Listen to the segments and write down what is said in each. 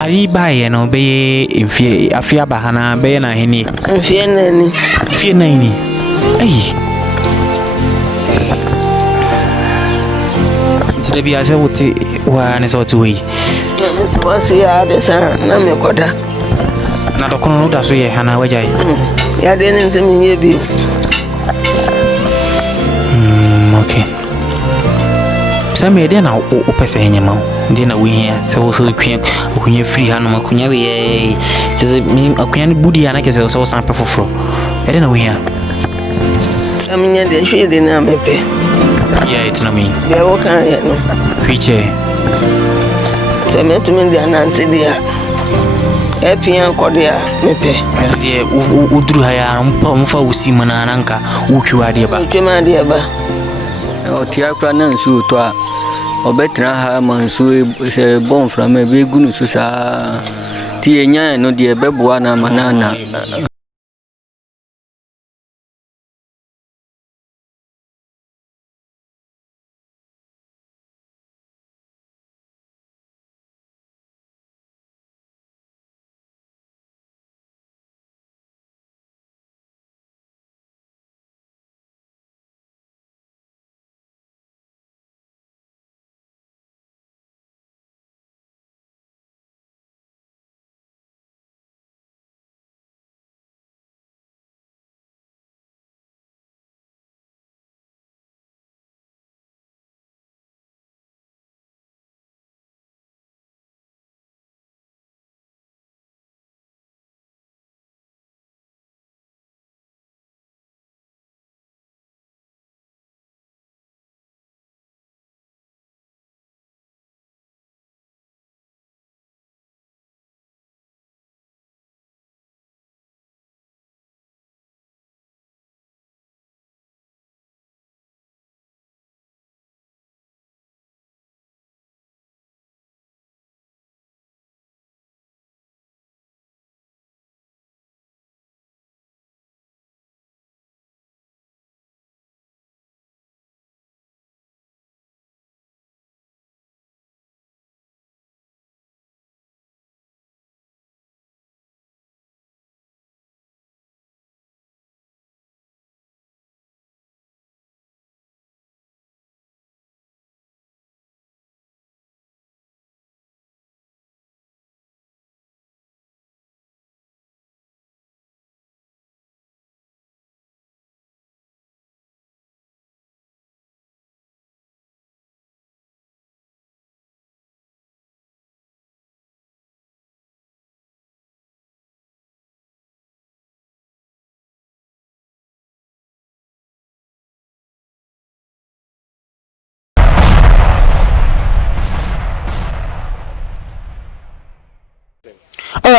Ari baye no be mfie afia bahana be na heni mfie nani ayi tire bi ase wote wa ne so to yi wasi ya de sa na me koda na dokono no da so ye hana wajai ya de ne ntimi ye bi okay Sammy na o pese enyema ndi na we here so twen akunya free hanu akunya we tese mi akunya ni budi ya na kese so san pefoforo ede na we here Sammy de hwe de na mepe yeah it's na me ya wo kan ya no hwiche Sammy to me de ananti dia epia kode a mepe de uduru ha ya mfa wusi mana nanka wutwa de ba twema de ba o tia kra na nsu to a obetra ha mansu se bon frame be gunu su sa ti enya no de beboa na manana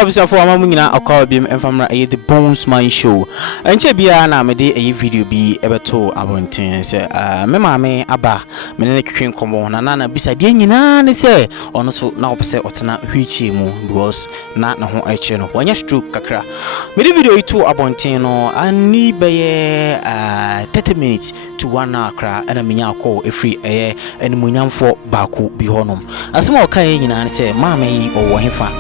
Bisa for amamu nyina akwa biem emfamra the Bones Man Show enche bia na me de video bi ebeto abonten se me maame aba me ne twetwen komo na bisa de nyina ne se ono so na opese otena hwichie mu because na ho eche no wanya stroke kakra me de video itu abonten no ani beye 30 minutes to 1 hour kra na menya akọ efri animunyamfo baako bi honom asema okan nyina ne se maame yi owo hefa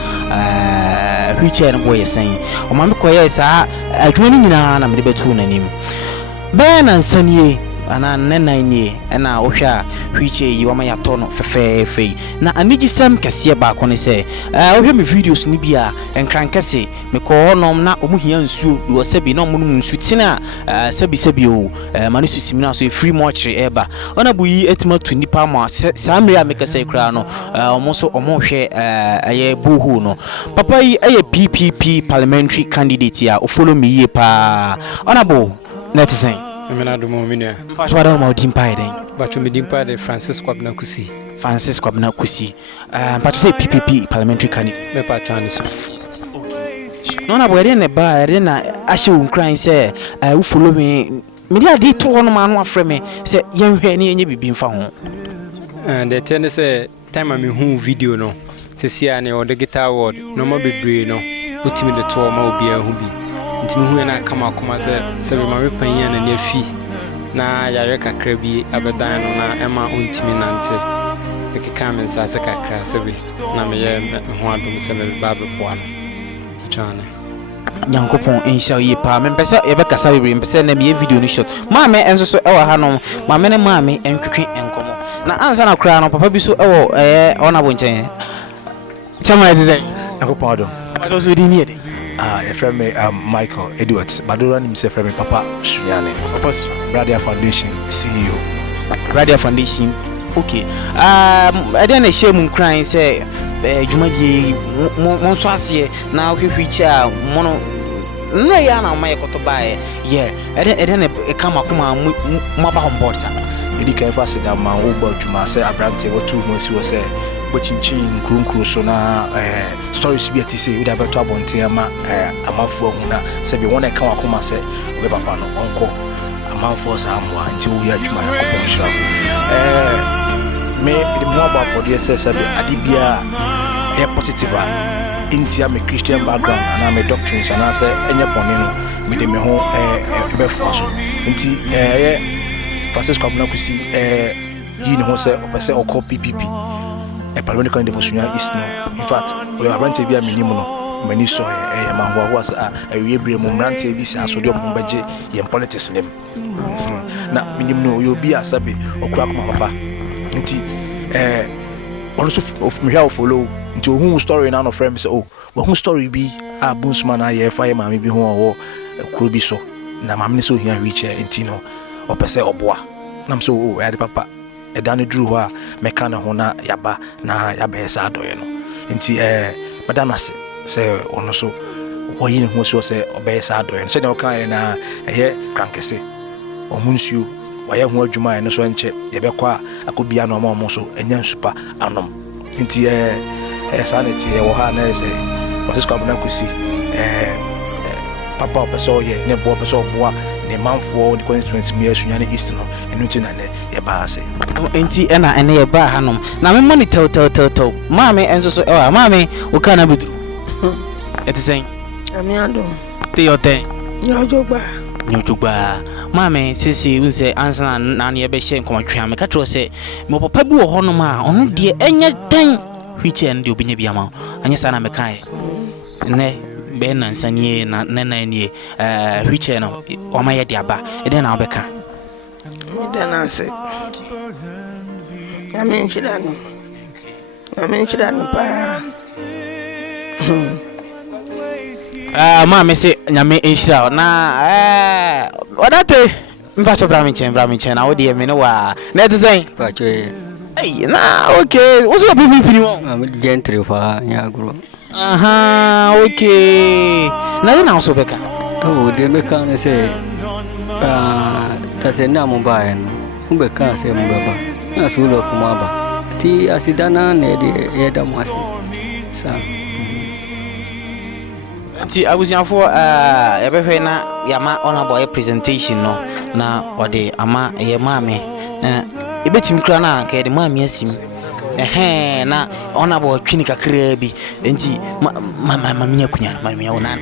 wheelchair no boy saying o ma me koye sa adwuma ni nyina na me betu nanim be na nsanie ana nenanie na wo hwa wheelchair yi wo ma yato no fefefe na anigisem kese ba ko ne se wo hwa me videos ni bia enkrankese me ko honom na omu hia nsuo wo sebi na omu nsu tina sebi o ma ne susimi na so free mortuary eba ona buyi etima tu nipa ma samre a me kese kra no omo so omo hwe aye bohu no papa yi aye PPP parliamentary candidate ya o follow me ye pa ona bo netizen Emena domo minia. Mpashwada ma odimpa eden. Bacho midimpa de Francis Kwabena Kusi. Mpacho say PPP parliamentary candidate. Me pa chani so. Okay. No na bo ere ne ba ere na ahye unkran say u follow me. Me dia dey to hono ma no afre me say yenhwe ne yenye bibi mfa ho. And the ten say time me hu video no. Say sia ne o the guitar award no ma bebre no. Utimi de to ma obi ahu bi. Ntimi hu na kama se me ma repan na ne afi na yare kakra bi abedan no na ema ontimi nante ekeka me nsa se kakra se bi na me ye ho adom se me ba beboa no twane Nyankopon insha ye pa me pese ye be kasa bebre me pese na me video ni shot maame enso so e wa ha no maame ne maame entwetwe enkomo na ansa na kura no papa bi so e wo ona bo nchen chama dizai Nyankopon adom what was within here your friend me Michael Edwards Badura ni me friend me Papa Sunyane Papa Bradia Foundation CEO Bradia Foundation okay I didn't share mun crying say dwumadie mo so ase na hwehwichi a mo no nna ya na mai koto bae ye eden e kama kuma mo ba on board sa edi kan fa se da ma wo ba dwuma se abrante wo tu mo si wo se bo chinchin krunkru so na stories bi ati se we da beto abonte ama amafo hu na se bi wona e kan akoma se we papa no onko amafo sa amwa nti wo ya dwuma ko ponshira me the more about for the SS adibia a positive into my Christian background and I'm a doctrines and I say any ponino with me home be force into Francisco Abnakusi you know say person or call PPP a parliamentary devotion is no in fact we are renting via minimum many so man who was a real moment be so the budget in politics them na minimum you be a sabi or crack my papa nti also of me help follow into who story now no friend say oh who story be a bunsman aye fire mama bi ho wo kuro bi so na mama ni so hia reach nti no o pese oboa na so oh ya de papa e dan dru ho a meka na ho na yaba na yaba esa adoye no nti madana se ono so wo yi ne ho so se obesa adoye no se na o kan na eye krankese omunsuo waya ho adwuma ene so enche ye bekwa akobia no ma so enya nsupa anom nti sanity e wo ha na se Francisco Abnakusi papa opeso ye ne bo opeso boa ne manfo ne constituency me Sunyane East no enu nti na ne ye ba ase nti ena ene ye ba hanom na me money tel maame enso so e maame wo kana bedru etisen ami ado te yoten nyojogba maame sisi unse ansa na ne be hye nkomatwe am ka tro se me papa bi wo honom a ono de enya dan hwiche en de obinya biama anya sana me kai ne be na nsanie na nie hwiche no o ma ye de aba e de na obeka me de na se amen chidano pa maame se nyame enhira na odate mpa so bra me chen na wo de me no wa na design pa che na okay wo so bibi pini wo am gentle fa nya gro aha okay na so beka oh de beka na se ta se na mo ba en beka se mo ba na so lo kuma ba ti asidana ne de ye da mo ase sa ti abusianfo yebehwe na yama ona boy presentation no na ode ama ye maame ebetim kra na ka de maame asim na ona boy twini kakra bi enti mama nya kunya mama nya wona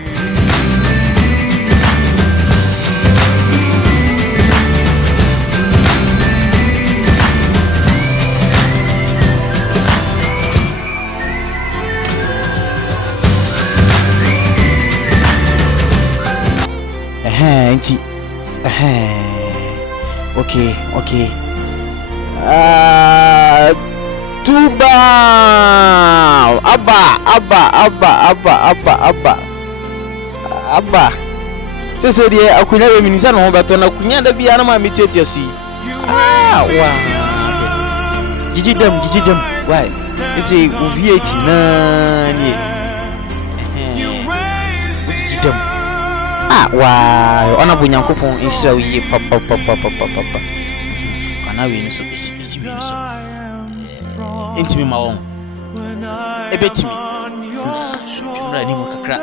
enti okay tuba abba sese de akunya we minisa no beto na kunya da bia na ma metete asu wa jiji dem why ese uvieti na ni jiji dem wa ona bunyankopon insira wi papa fana we ni so isi we ni so intimi ma won ebetimi mra ni mo kakra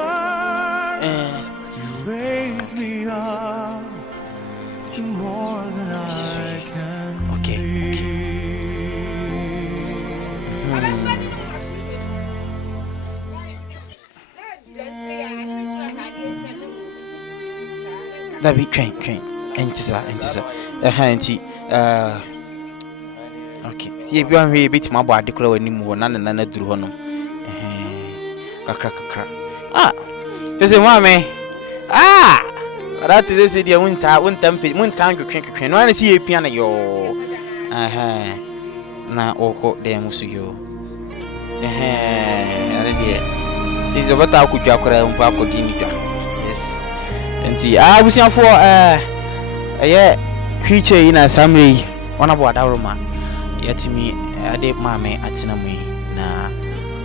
okay that be train entisa enti okay ye bi wan hwe bit ma bo ade kora wani mu na na duru ho no kakra ese mame that is say dia wonta twetwe no ana si ye pia na yo na oko de musu yo are dia izo bata akudwa kora mpa akodi ni dwa yes enti busiafo eye hwiche ina samre wana bo adawroma yatimi ade mame atina mu na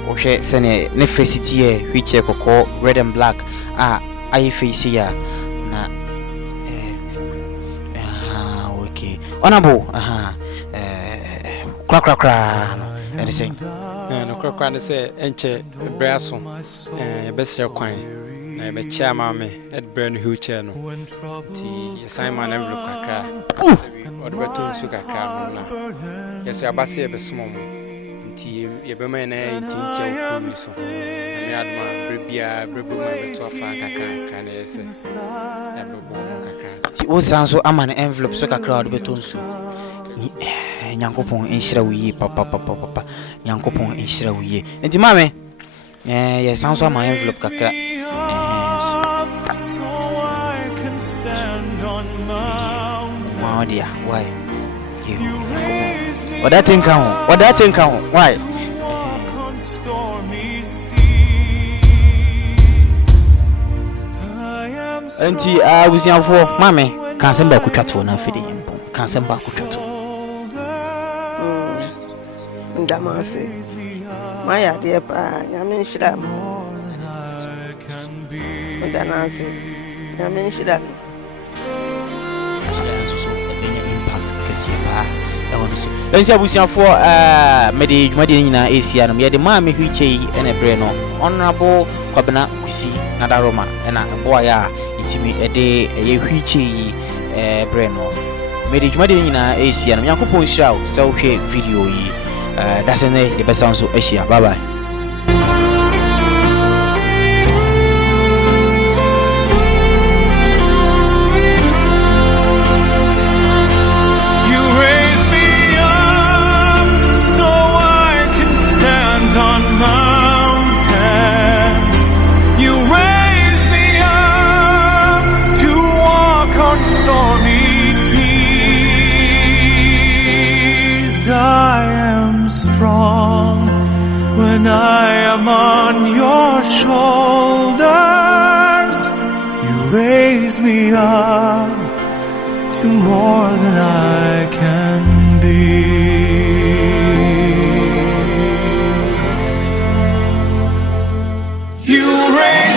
ohwe sene ne faceti e hwiche kokko red and black ayi face ya na okay onabo kra no anything no kra ne say enche braso be share kwan na be chairman me at brand wheelchair no ti Simon envelope kakra o de beto su kakra no na yeso abase be somo ti ye be man na tinti o ku so me adma brebia ma beto afa kakra na yese ya be bo kakra ti o sanso ama na envelope so kakra o de beto nsu nyankopon enhyira wuye papa nyankopon enhyira wuye enti mame ye sanso ama envelope kakra dia why what that thing count why enti abusianfo mame kan semba kutwato na afide yimpo kan semba kutwato ndamase maya de pa nyame nhyiram ndanase nyame nhyiram so impact kesi ba ewono so ensi abusianfo mede dwumade nyina esia no ye de maame hwiche ene bre no honorable Kwabena Kusi Nadaroma ena boy ya itimi ede ye hwiche yi bre no mede dwumade nyina esia no yakopon hira wo se wo hwe video yi dasene ye besa so ehia bye bye. When I am on your shoulders, you raise me up to more than I can be. You raise